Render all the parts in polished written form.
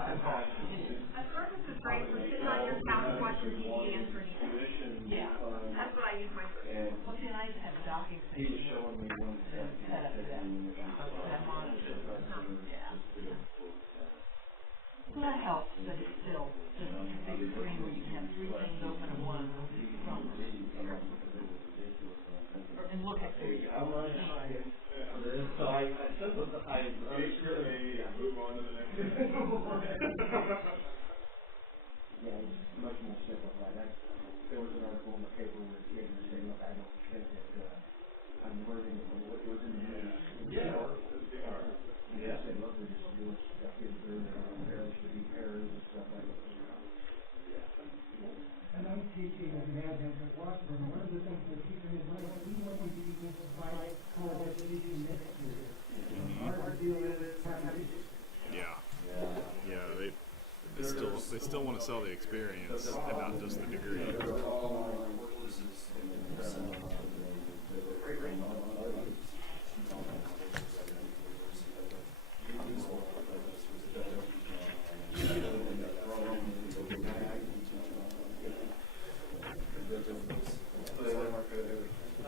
A circus is great for sitting on your couch watching TV answering emails. Yeah. That's what I use my circus. Well, see, and I have a docking station set up for that. That monitor. Yeah. Well, that helps, but it's still just a big screen where you can have three things open at once and look at three. So I said what the I move on to the next one. Yeah, it's much more simplified. There was an article in the paper where the was saying, look, I don't think that I'm learning what was in the news. Yeah. Yeah. They said, look, we're just doing stuff in there, parents should be parents and stuff like that. And I'm teaching as an adjunct at Washburn. One of the things we're keeping in mind, we want you to begin to fight for education next year. Our deal is They still want to sell the experience and not just the degree.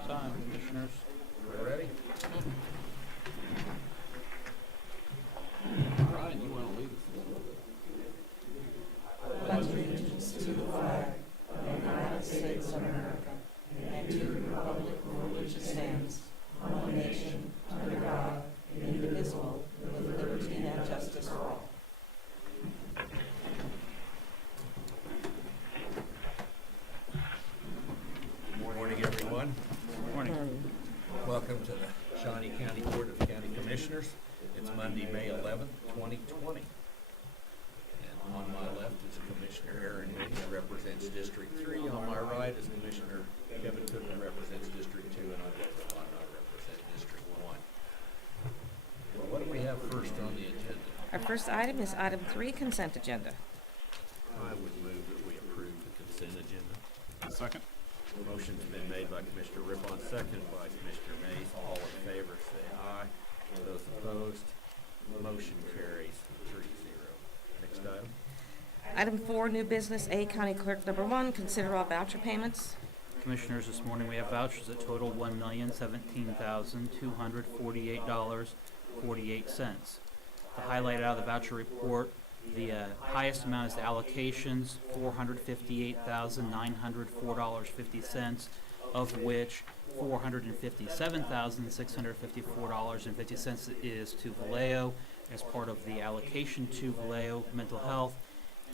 Time, commissioners. We're ready? Ryan, you want to lead? Pledge allegiance to the flag of the United States of America and to the republic for which it stands, one nation, under God, indivisible, with liberty and justice for all. Good morning, everyone. Morning. Welcome to the Shawnee County Board of County Commissioners. It's Monday, May 11th, 2020. And on my left is Commissioner Aaron Moody, who represents District 3. On my right is Commissioner Kevin Cook, who represents District 2, and I'm David Lott, and I represent District 1. Well, what do we have first on the agenda? Our first item is item 3, consent agenda. I would move that we approve the consent agenda. Second. Motion's been made by Commissioner Rippon, seconded by Commissioner Mays. All in favor, say aye. Those opposed, motion carries 3-0. Next item. Item 4, new business, A, County Clerk Number 1, consider all voucher payments. Commissioners, this morning we have vouchers that total $1,017,248.48. The highlight out of the voucher report, the highest amount is the allocations, $458,904.50, of which $457,654.50 is to Vallejo as part of the allocation to Vallejo Mental Health.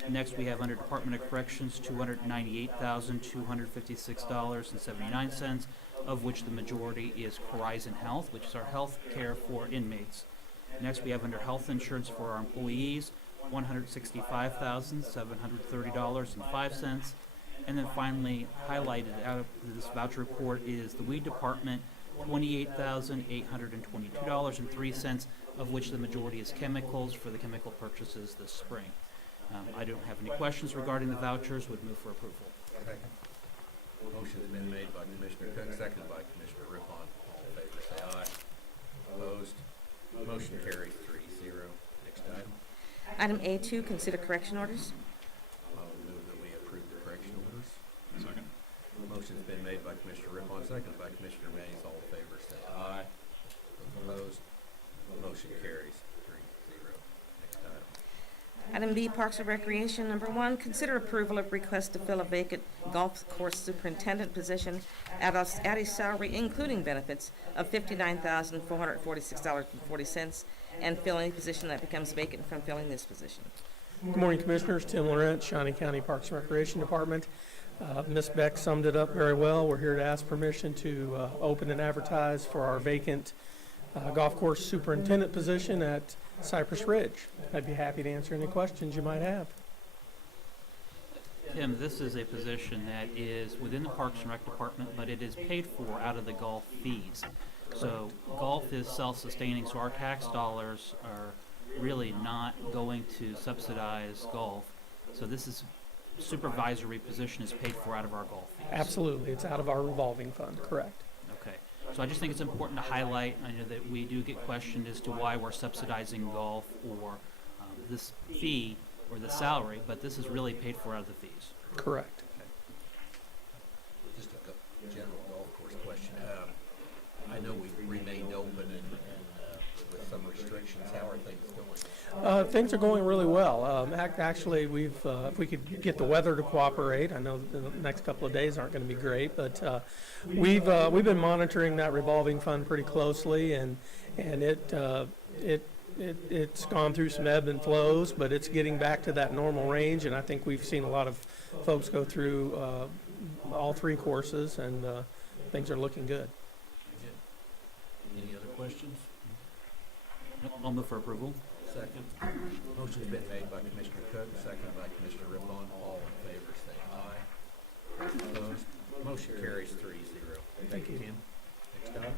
Next, we have under Department of Corrections, $298,256.79, of which the majority is Horizon Health, which is our health care for inmates. Next, we have under health insurance for our employees, $165,730.05. And then finally, highlighted out of this voucher report is the weed department, $28,822.03, of which the majority is chemicals for the chemical purchases this spring. I don't have any questions regarding the vouchers, would move for approval. Second. Motion's been made by Commissioner Cook, seconded by Commissioner Rippon. All in favor, say aye. Opposed? Motion carries 3-0. Next item. Item A2, consider correction orders. I will move that we approve the correction orders. Second. Motion's been made by Commissioner Rippon, seconded by Commissioner Mays. All in favor, say aye. Opposed? Motion carries 3-0. Next item. Item B, Parks and Recreation Number 1, consider approval of request to fill a vacant golf course superintendent position at a salary, including benefits, of $59,446.40, and fill any position that becomes vacant from filling this position. Good morning, Commissioners. Tim Laurent, Shawnee County Parks and Recreation Department. Ms. Beck summed it up very well. We're here to ask permission to open and advertise for our vacant golf course superintendent position at Cypress Ridge. I'd be happy to answer any questions you might have. Tim, this is a position that is within the Parks and Rec Department, but it is paid for out of the golf fees. So golf is self-sustaining, so our tax dollars are really not going to subsidize golf. So this is supervisory position is paid for out of our golf fees. Absolutely. It's out of our revolving fund, correct. Okay. So I just think it's important to highlight, I know that we do get questioned as to why we're subsidizing golf, or this fee or the salary, but this is really paid for out of the fees. Correct. Just a general golf course question. I know we've remained open and with some restrictions. How are things going? Things are going really well. Actually, if we could get the weather to cooperate, I know the next couple of days aren't going to be great, but we've been monitoring that revolving fund pretty closely, and it's gone through some ebb and flows, but it's getting back to that normal range, and I think we've seen a lot of folks go through all 3 courses, and things are looking good. Any other questions? I'll move for approval. Second. Motion's been made by Commissioner Cook, seconded by Commissioner Rippon. All in favor say aye. Opposed? Motion carries 3-0. Thank you, Kim. Next item.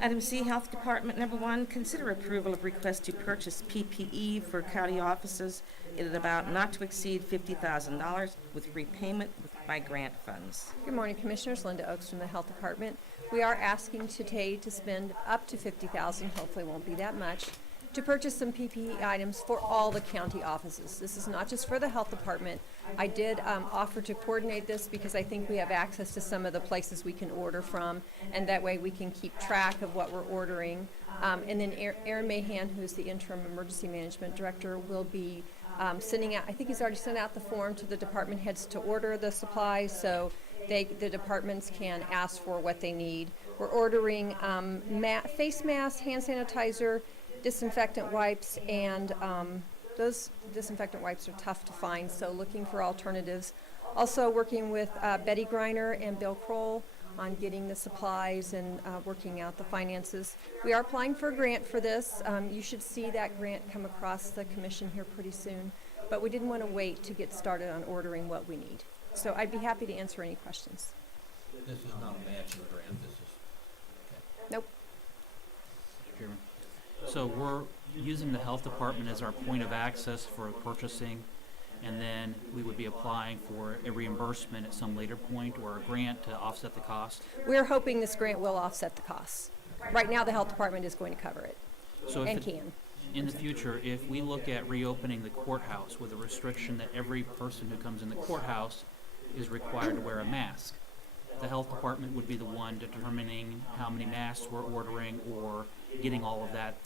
Item C, Health Department, number 1, consider approval of request to purchase PPE for county offices in an amount not to exceed $50,000 with repayment by grant funds. Good morning, Commissioners. Linda Oaks from the Health Department. We are asking today to spend up to $50,000, hopefully it won't be that much, to purchase some PPE items for all the county offices. This is not just for the Health Department. I did offer to coordinate this because I think we have access to some of the places we can order from, and that way we can keep track of what we're ordering. And then Aaron Mahan, who's the Interim Emergency Management Director, will be sending out, I think he's already sent out the form to the department heads to order the supplies, so the departments can ask for what they need. We're ordering face masks, hand sanitizer, disinfectant wipes, and those disinfectant wipes are tough to find, so looking for alternatives. Also working with Betty Griner and Bill Kroll on getting the supplies and working out the finances. We are applying for a grant for this. You should see that grant come across the commission here pretty soon, but we didn't want to wait to get started on ordering what we need. So I'd be happy to answer any questions. This is not a matching grant. This is Nope. Chairman. So we're using the Health Department as our point of access for purchasing, and then we would be applying for a reimbursement at some later point or a grant to offset the cost. We're hoping this grant will offset the costs. Right now, the Health Department is going to cover it, So and can. in the future, if we look at reopening the courthouse with a restriction that every person who comes in the courthouse is required to wear a mask, the Health Department would be the one determining how many masks we're ordering or getting all of that.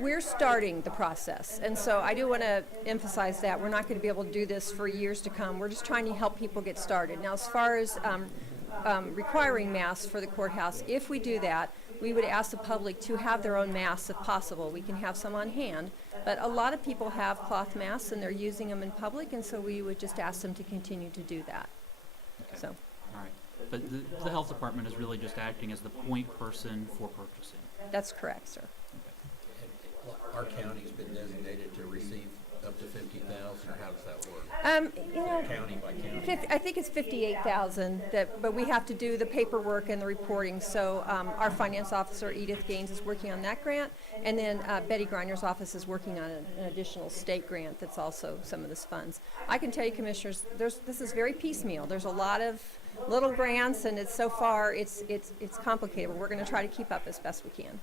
We're starting the process, and so I do want to emphasize that we're not going to be able to do this for years to come. We're just trying to help people get started. Now, as far as requiring masks for the courthouse, if we do that, we would ask the public to have their own masks if possible. We can have some on hand, but a lot of people have cloth masks and they're using them in public, and so we would just ask them to continue to do that. Okay. So. All right. But the Health Department is really just acting as the point person for purchasing. That's correct, sir. our county's been designated to receive up to 50,000, or how does that work? You know, County by county? I think it's 58,000, but we have to do the paperwork and the reporting. So our finance officer, Edith Gaines, is working on that grant, and then Betty Griner's office is working on an additional state grant that's also some of this funds. I can tell you, commissioners, this is very piecemeal. There's a lot of little grants, and it's so far it's complicated. But we're going to try to keep up as best we can.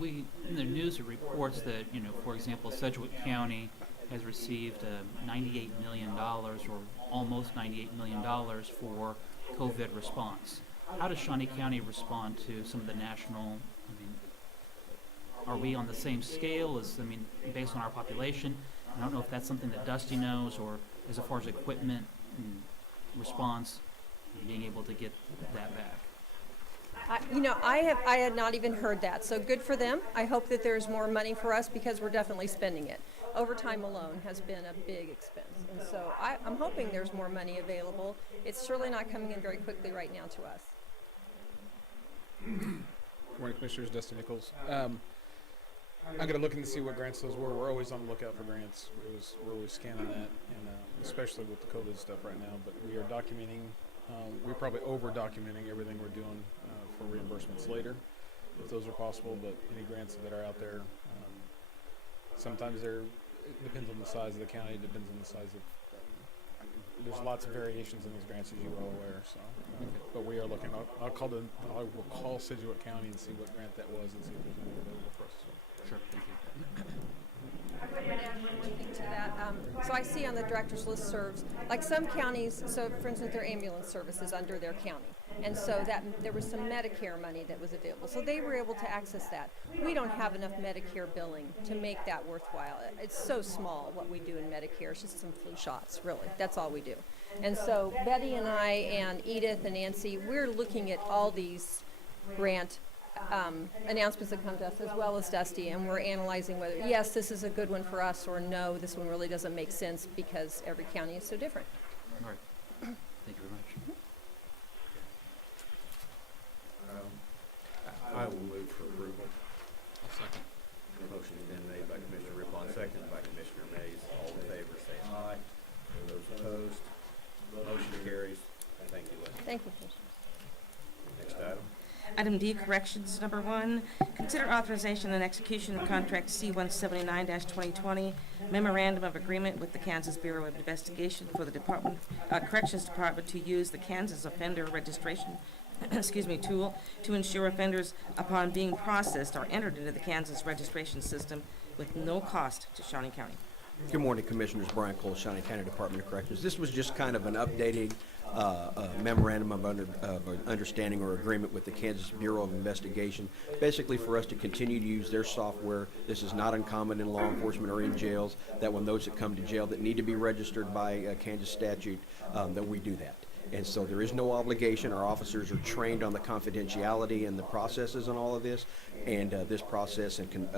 In the news, it reports that, for example, Sedgwick County has received $98 million, or almost $98 million for COVID response. How does Shawnee County respond to some of the national, are we on the same scale as, based on our population? I don't know if that's something that Dusty knows, or as far as equipment and response, being able to get that back. I had not even heard that, so good for them. I hope that there's more money for us because we're definitely spending it. Overtime alone has been a big expense, and so I'm hoping there's more money available. It's surely not coming in very quickly right now to us. Good morning, Commissioners. Dusty Nichols. I'm going to look in to see what grants those were. We're always on the lookout for grants. We're always scanning that, and especially with the COVID stuff right now. But we are documenting. We're probably over-documenting everything we're doing for reimbursements later, if those are possible. But any grants that are out there, sometimes it depends on the size of the county. It depends on the size of. There's lots of variations in these grants, as you are aware. So, but we are looking. I will call Sedgwick County and see what grant that was and see if there's any available for us. So. Sure. Thank you. that. So I see on the director's listservs, like some counties, so for instance, their ambulance service is under their county. And so that there was some Medicare money that was available. So they were able to access that. We don't have enough Medicare billing to make that worthwhile. It's so small what we do in Medicare. It's just some flu shots, really. That's all we do. And so Betty and I and Edith and Nancy, we're looking at all these grant announcements that come to us, as well as Dusty, and we're analyzing whether, yes, this is a good one for us, or no, this one really doesn't make sense because every county is so different. All right. Thank you very much. I will move for approval. I'll second. Motion has been made by Commissioner Rippon, seconded by Commissioner Mays. All in favor say aye. Those opposed, motion carries. Thank you, Lynn. Thank you, Commissioner. Next item. Item D, corrections number 1. Consider authorization and execution of contract C-179-2020, memorandum of agreement with the Kansas Bureau of Investigation for the Corrections Department to use the Kansas Offender Registration tool to ensure offenders upon being processed are entered into the Kansas registration system with no cost to Shawnee County. Good morning, Commissioners. Brian Cole, Shawnee County Department of Corrections. This was just kind of an updated memorandum of understanding or agreement with the Kansas Bureau of Investigation, basically for us to continue to use their software. This is not uncommon in law enforcement or in jails, that when those that come to jail that need to be registered by Kansas statute, that we do that. And so there is no obligation. Our officers are trained on the confidentiality and the processes and all of this, and this process and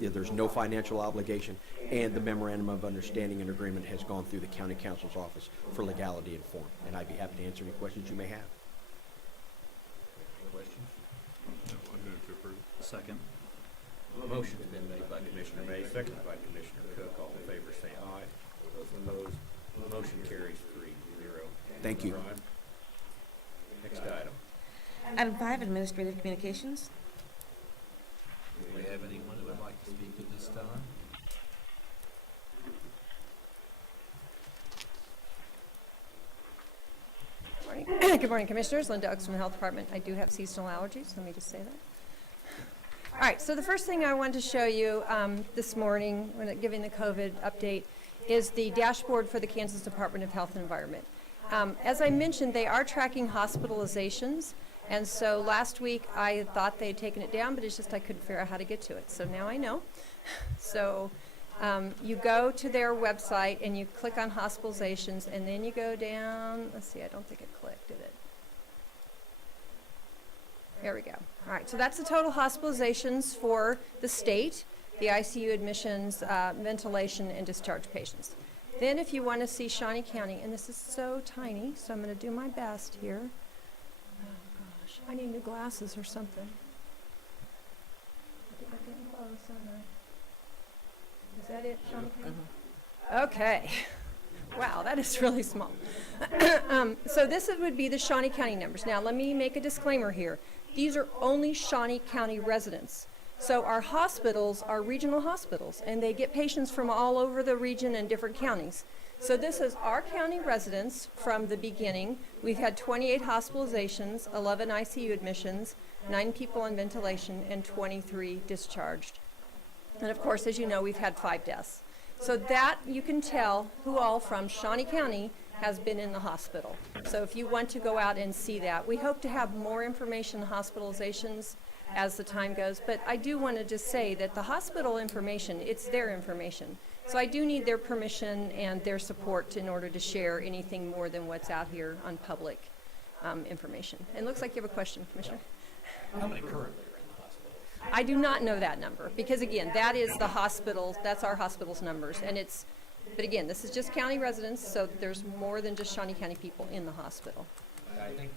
there's no financial obligation, and the memorandum of understanding and agreement has gone through the county counsel's office for legality and form. And I'd be happy to answer any questions you may have. Questions? No, I move to approve. Second. Motion has been made by Commissioner Mays, seconded by Commissioner Cook. All in favor say aye. Those opposed, motion carries 3-0. Thank you. Brian. Next item. Item 5, administrative communications. Do we have anyone who would like to speak at this time? Good morning, Commissioners. Linda Oaks from the Health Department. I do have seasonal allergies. Let me just say that. All right, so the first thing I wanted to show you this morning, when giving the COVID update, is the dashboard for the Kansas Department of Health and Environment. As I mentioned, they are tracking hospitalizations, and so last week I thought they had taken it down, but it's just I couldn't figure out how to get to it. So now I know. So you go to their website and you click on hospitalizations, and then you go down. Let's see, I don't think it clicked, did it? There we go. All right, so that's the total hospitalizations for the state, the ICU admissions, ventilation, and discharge patients. Then if you want to see Shawnee County, and this is so tiny, so I'm going to do my best here. Oh gosh, I need new glasses or something. I think I'm getting close, aren't I? Is that it, Shawnee County? Okay. Wow, that is really small. So this would be the Shawnee County numbers. Now let me make a disclaimer here. These are only Shawnee County residents. So our hospitals are regional hospitals, and they get patients from all over the region and different counties. So this is our county residents from the beginning. We've had 28 hospitalizations, 11 ICU admissions, 9 people on ventilation, and 23 discharged. And of course, as you know, we've had 5 deaths. So that you can tell who all from Shawnee County has been in the hospital. So if you want to go out and see that, we hope to have more information on hospitalizations as the time goes, but I do want to just say that the hospital information, it's their information. So I do need their permission and their support in order to share anything more than what's out here on public information. And it looks like you have a question, Commissioner. How many currently are in the hospital? I do not know that number, because again, that is the hospital, that's our hospital's numbers, and it's, but again, this is just county residents, so there's more than just Shawnee County people in the hospital. I think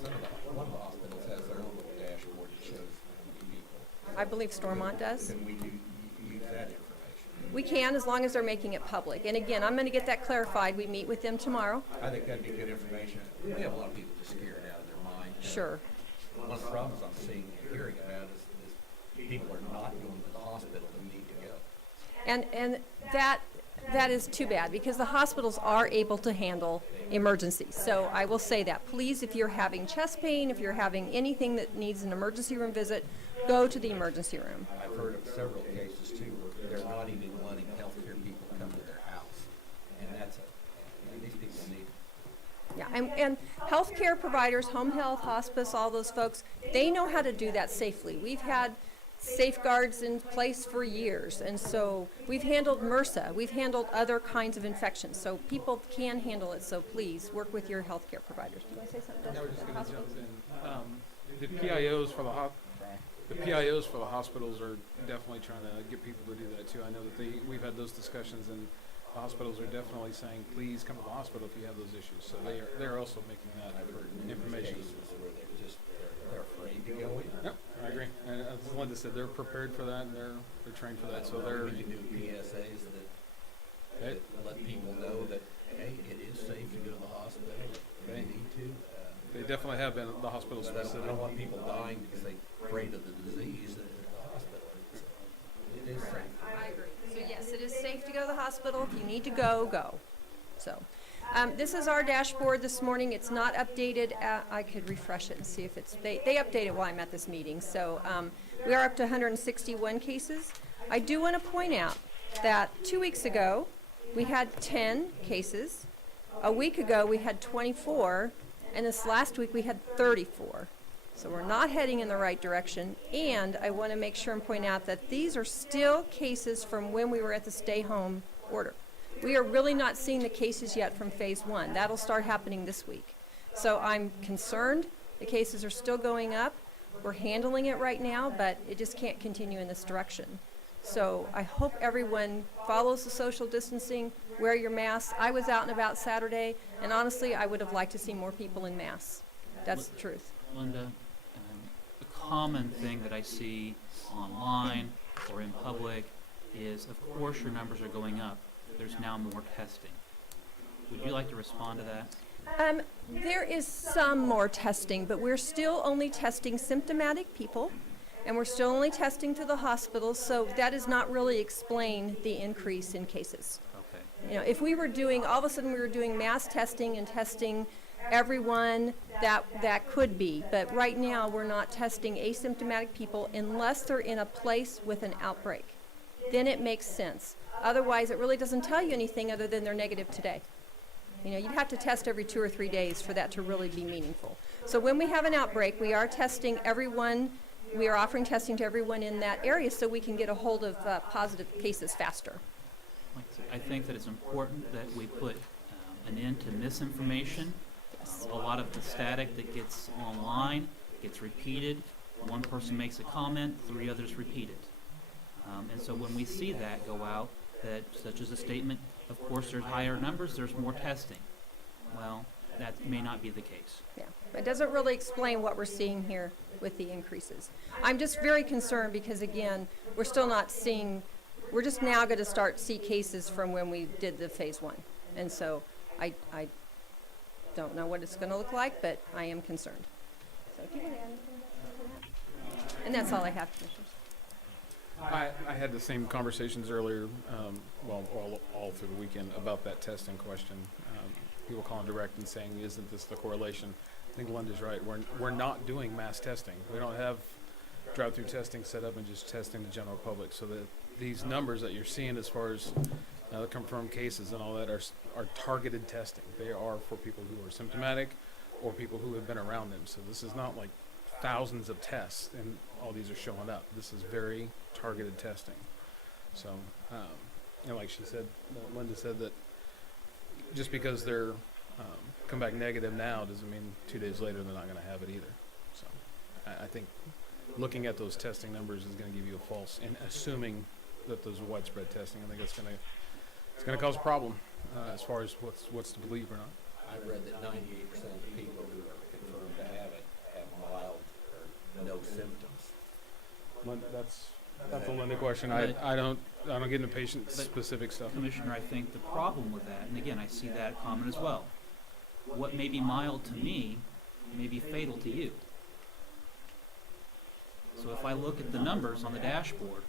one of the hospitals has their own little dashboard that shows how many people. I believe Stormont does. Can we use that information? We can, as long as they're making it public. And again, I'm going to get that clarified. We meet with them tomorrow. I think that'd be good information. We have a lot of people just scared out of their mind. Sure. One of the problems I'm seeing and hearing about is people are not going to the hospital that need to go. And that is too bad, because the hospitals are able to handle emergencies. So I will say that. Please, if you're having chest pain, if you're having anything that needs an emergency room visit, go to the emergency room. I've heard of several cases too where they're not even wanting healthcare people And healthcare providers, home health, hospice, all those folks, they know how to do that safely. We've had safeguards in place for years, and so we've handled MRSA, we've handled other kinds of infections, so people can handle it, so please work with your healthcare providers. Do you want to say something? I was just going to jump in. The PIOs for the hospitals are definitely trying to get people to do that too. I know that we've had those discussions, and the hospitals are definitely saying, please come to the hospital if you have those issues. So they're also making that effort. Information. Where they're afraid to go in. Yep, I agree. And as Linda said, they're prepared for that, and they're trained for that. So they're we can do PSAs that let people know that, hey, it is safe to go to the hospital if they need to. They definitely have been at the hospital specific. I don't want people dying because they're afraid of the disease at the hospital. It is safe. I agree. So yes, it is safe to go to the hospital. If you need to go, go. So this is our dashboard this morning. It's not updated. I could refresh it and see if it's, they update it while I'm at this meeting. So we are up to 161 cases. I do want to point out that 2 weeks ago, we had 10 cases. A week ago, we had 24. And this last week we had 34. So we're not heading in the right direction. And I want to make sure and point out that these are still cases from when we were at the stay home order. We are really not seeing the cases yet from phase 1. That'll start happening this week. So I'm concerned. The cases are still going up. We're handling it right now, but it just can't continue in this direction. So I hope everyone follows the social distancing, wear your masks. I was out and about Saturday, and honestly, I would have liked to see more people in masks. That's the truth. Linda, the common thing that I see online or in public is, of course, your numbers are going up. There's now more testing. Would you like to respond to that? There is some more testing, but we're still only testing symptomatic people. And we're still only testing to the hospitals, so that does not really explain the increase in cases. Okay. You know, if we were doing, all of a sudden we were doing mass testing and testing everyone, that could be. But right now we're not testing asymptomatic people unless they're in a place with an outbreak. Then it makes sense. Otherwise, it really doesn't tell you anything other than they're negative today. You know, you'd have to test every 2 or 3 days for that to really be meaningful. So when we have an outbreak, we are testing everyone. We are offering testing to everyone in that area so we can get a hold of positive cases faster. I think that it's important that we put an end to misinformation. Yes. A lot of the static that gets online gets repeated. One person makes a comment, 3 others repeat it. And so when we see that go out, that such as a statement, of course there's higher numbers, there's more testing. Well, that may not be the case. Yeah, it doesn't really explain what we're seeing here with the increases. I'm just very concerned because, again, we're still not seeing, we're just now going to start see cases from when we did the phase 1. And so I don't know what it's going to look like, but I am concerned. So do you want to add anything to that? And that's all I have, Commissioners. I had the same conversations earlier, all through the weekend about that testing question. People calling direct and saying, isn't this the correlation? I think Linda's right. We're not doing mass testing. We don't have drive-through testing set up and just testing the general public. So that these numbers that you're seeing as far as the confirmed cases and all that are targeted testing. They are for people who are symptomatic or people who have been around them. So this is not like thousands of tests and all these are showing up. This is very targeted testing. So, and like she said, Linda said that just because they're come back negative now doesn't mean 2 days later they're not going to have it either. So I think looking at those testing numbers is going to give you a false, and assuming that there's widespread testing, I think it's going to cause a problem as far as what's to believe or not. I've read that 98% of the people who are confirmed to have it have mild or no symptoms. Linda, that's a Linda question. I don't get into patient-specific stuff. Commissioner, I think the problem with that, and again, I see that common as well. What may be mild to me may be fatal to you. So if I look at the numbers on the dashboard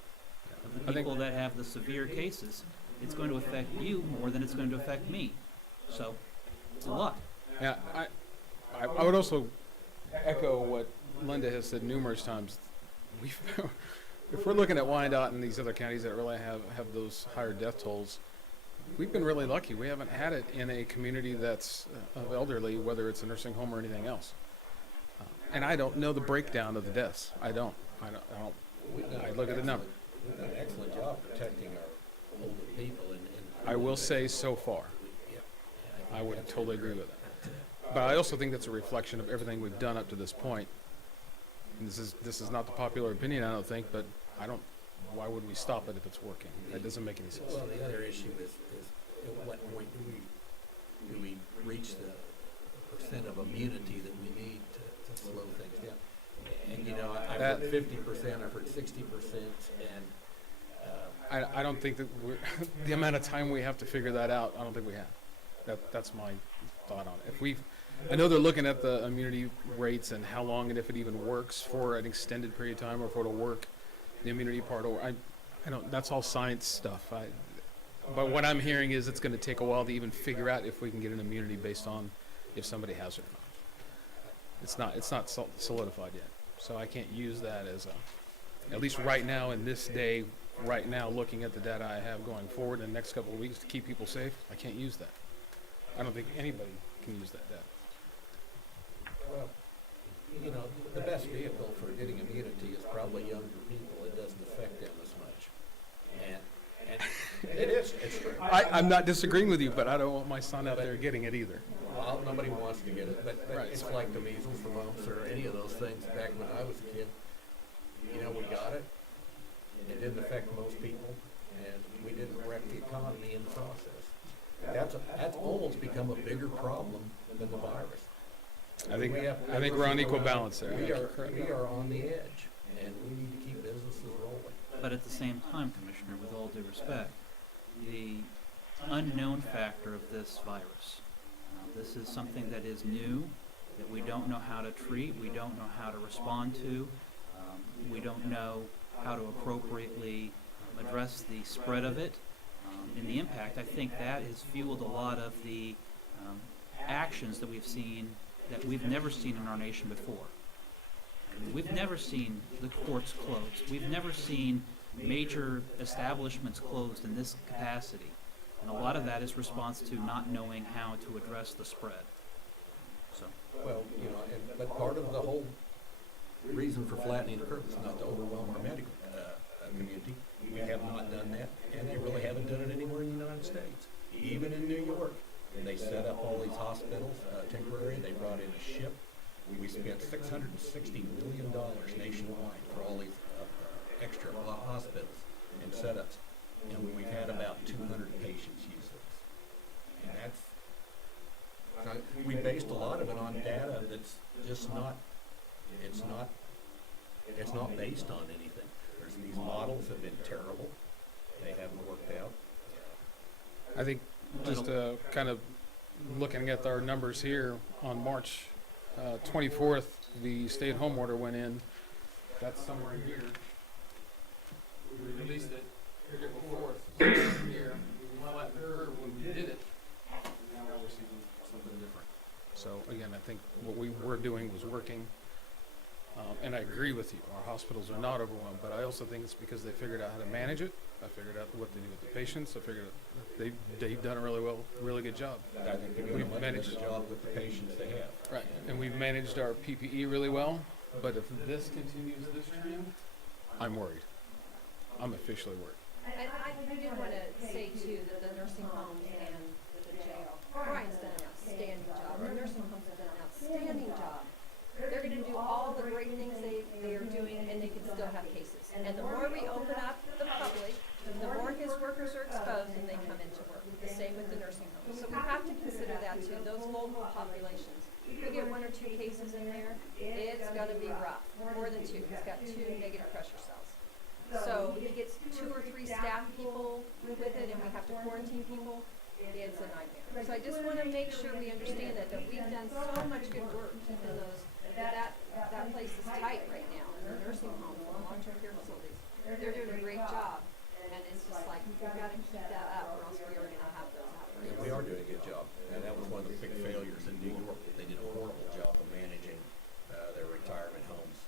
of the people that have the severe cases, it's going to affect you more than it's going to affect me. So it's a lot. Yeah, I would also echo what Linda has said numerous times. If we're looking at Wyandotte and these other counties that really have those higher death tolls, we've been really lucky. We haven't had it in a community that's of elderly, whether it's a nursing home or anything else. And I don't know the breakdown of the deaths. I don't. I look at the number. We've done an excellent job protecting our older people. I will say so far. I would totally agree with that. But I also think that's a reflection of everything we've done up to this point. And this is not the popular opinion, I don't think, but why would we stop it if it's working? That doesn't make any sense. Well, the other issue is at what point do we reach the percent of immunity that we need to slow things down? And you know, I've heard 50%, I've heard 60%, and I don't think that the amount of time we have to figure that out, I don't think we have. That's my thought on it. I know they're looking at the immunity rates and how long and if it even works for an extended period of time or if it'll work, the immunity part. Or I don't. That's all science stuff. But what I'm hearing is it's going to take a while to even figure out if we can get an immunity based on if somebody has it or not. It's not solidified yet. So I can't use that as at least right now in this day, right now looking at the data I have going forward in the next couple of weeks to keep people safe, I can't use that. I don't think anybody can use that data. Well, you know, the best vehicle for getting immunity is probably younger people. It doesn't affect them as much. And it is, it's true. I'm not disagreeing with you, but I don't want my son out there getting it either. Well, nobody wants to get it, but right. It's like the measles, the mumps, or any of those things back when I was a kid. You know, we got it. It didn't affect most people, and we didn't wreck the economy in the process. That's almost become a bigger problem than the virus. I think we're on equal balance there. We are on the edge, and we need to keep businesses rolling. But at the same time, Commissioner, with all due respect, the unknown factor of this virus. This is something that is new, that we don't know how to treat, we don't know how to respond to, we don't know how to appropriately address the spread of it. And the impact, I think that has fueled a lot of the actions that we've seen that we've never seen in our nation before. We've never seen the courts closed. We've never seen major establishments closed in this capacity. And a lot of that is response to not knowing how to address the spread. So. Well, you know, but part of the whole reason for flattening the curve is not to overwhelm our medical community. We have not done that, and they really haven't done it anywhere in the United States. Even in New York, they set up all these hospitals temporary. They brought in a ship. We spent $660 million nationwide for all these extra hospitals and setups, and we've had about 200 patients use those. And we based a lot of it on data that's just not. It's not based on anything. These models have been terrible. They haven't worked out. I think just kind of looking at our numbers here on March 24th, the stay-at-home order went in. That's somewhere in here. We released it April 4th. Here, we flattened the curve when we did it. Now we're seeing something different. So again, I think what we were doing was working. And I agree with you. Our hospitals are not overwhelmed, but I also think it's because they figured out how to manage it. I figured out what they do with the patients. I figured out they've done a really good job. I think they're doing a much better job with the patients they have. Right, and we've managed our PPE really well. But if this continues this trend, I'm worried. I'm officially worried. I do want to say too that the nursing homes and the jail, Brian's done an outstanding job. The nursing homes have done an outstanding job. They're going to do all the great things they are doing, and they can still have cases. And the more we open up the public, the more his workers are exposed and they come into work. The same with the nursing homes. So we have to consider that too, those vulnerable populations. If we get 1 or 2 cases in there, it's going to be rough. More than 2. He's got 2 negative pressure cells. So if he gets 2 or 3 staff people with it and we have to quarantine people, it's a nightmare. So I just want to make sure we understand that we've done so much good work keeping those. That place is tight right now, and the nursing homes and the long-term care facilities, they're doing a great job, and it's just like, we've got to keep that up, or else we are going to have those outbreaks. And we are doing a good job, and that was one of the big failures in New York. They did a horrible job of managing their retirement homes.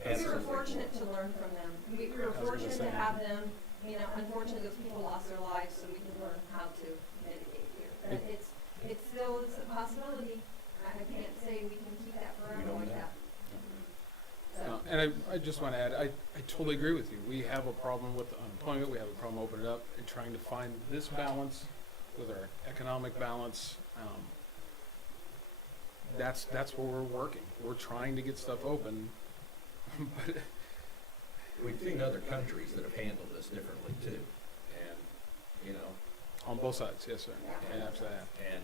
And we were fortunate to learn from them. We were fortunate to have them you know, unfortunately, those people lost their lives, so we can learn how to mitigate here. But it still is a possibility. I can't say we can keep that forever like that. And I just want to add, I totally agree with you. We have a problem with unemployment. We have a problem opening it up and trying to find this balance with our economic balance. That's where we're working. We're trying to get stuff open, but we've seen other countries that have handled this differently too, and you know, on both sides, yes, sir. And, absolutely. And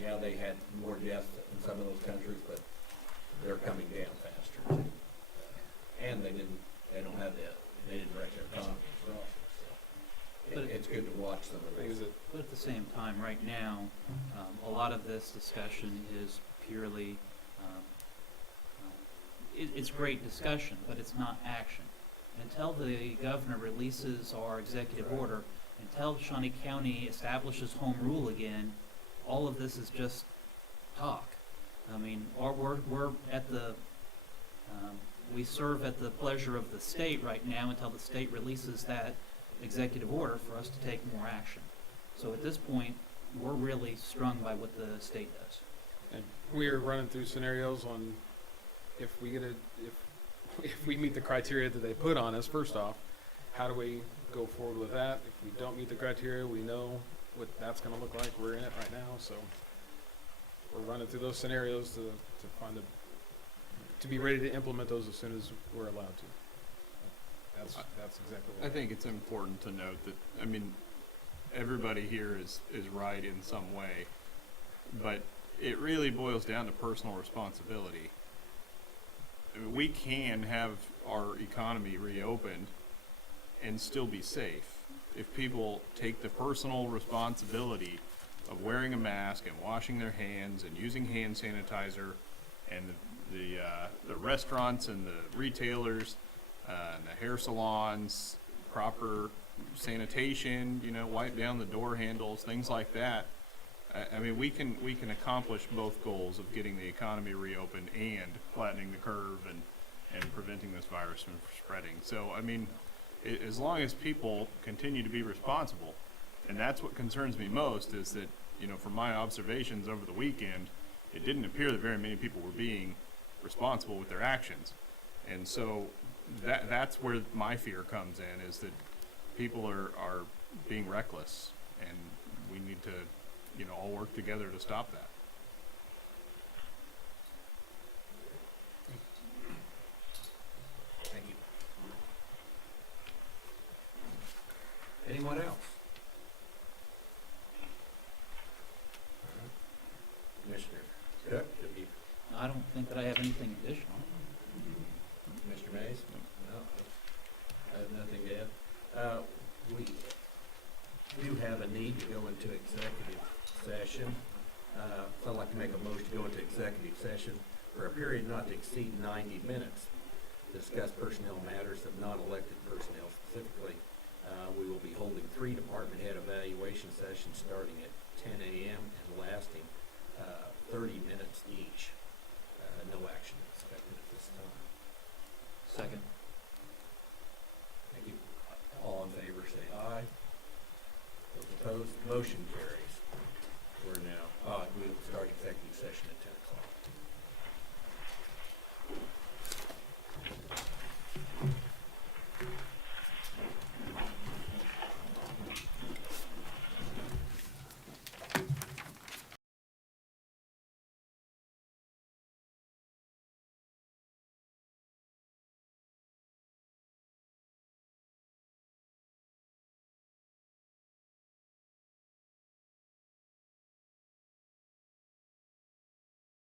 yeah, they had more deaths in some of those countries, but they're coming down faster too. And they don't have they didn't wreck their economy. So it's good to watch some of those. But at the same time, right now, a lot of this discussion is purely, it's great discussion, but it's not action. Until the governor releases our executive order, until Shawnee County establishes home rule again, all of this is just talk. I mean, we're at the, we serve at the pleasure of the state right now until the state releases that executive order for us to take more action. So at this point, we're really strung by what the state does. And we're running through scenarios on if we meet the criteria that they put on us. First off, how do we go forward with that? If we don't meet the criteria, we know what that's going to look like. We're in it right now, so we're running through those scenarios to find to be ready to implement those as soon as we're allowed to. That's exactly what I think it's important to note that, I mean, everybody here is right in some way, but it really boils down to personal responsibility. I mean, we can have our economy reopened and still be safe if people take the personal responsibility of wearing a mask and washing their hands and using hand sanitizer, and the restaurants and the retailers and the hair salons, proper sanitation, you know, wipe down the door handles, things like that. I mean, we can accomplish both goals of getting the economy reopened and flattening the curve and preventing this virus from spreading. So, I mean, as long as people continue to be responsible, and that's what concerns me most, is that, you know, from my observations over the weekend, it didn't appear that very many people were being responsible with their actions. And so that's where my fear comes in, is that people are being reckless, and we need to, you know, all work together to stop that. Thank you. Anyone else? Commissioner Cook, I don't think that I have anything additional. Mr. Mays? No, I have nothing to add. We do have a need to go into executive session. So I'd like to make a motion to go into executive session for a period not to exceed 90 minutes. Discuss personnel matters of non-elected personnel. Specifically, we will be holding 3 department head evaluation sessions starting at 10 a.m. and lasting 30 minutes each.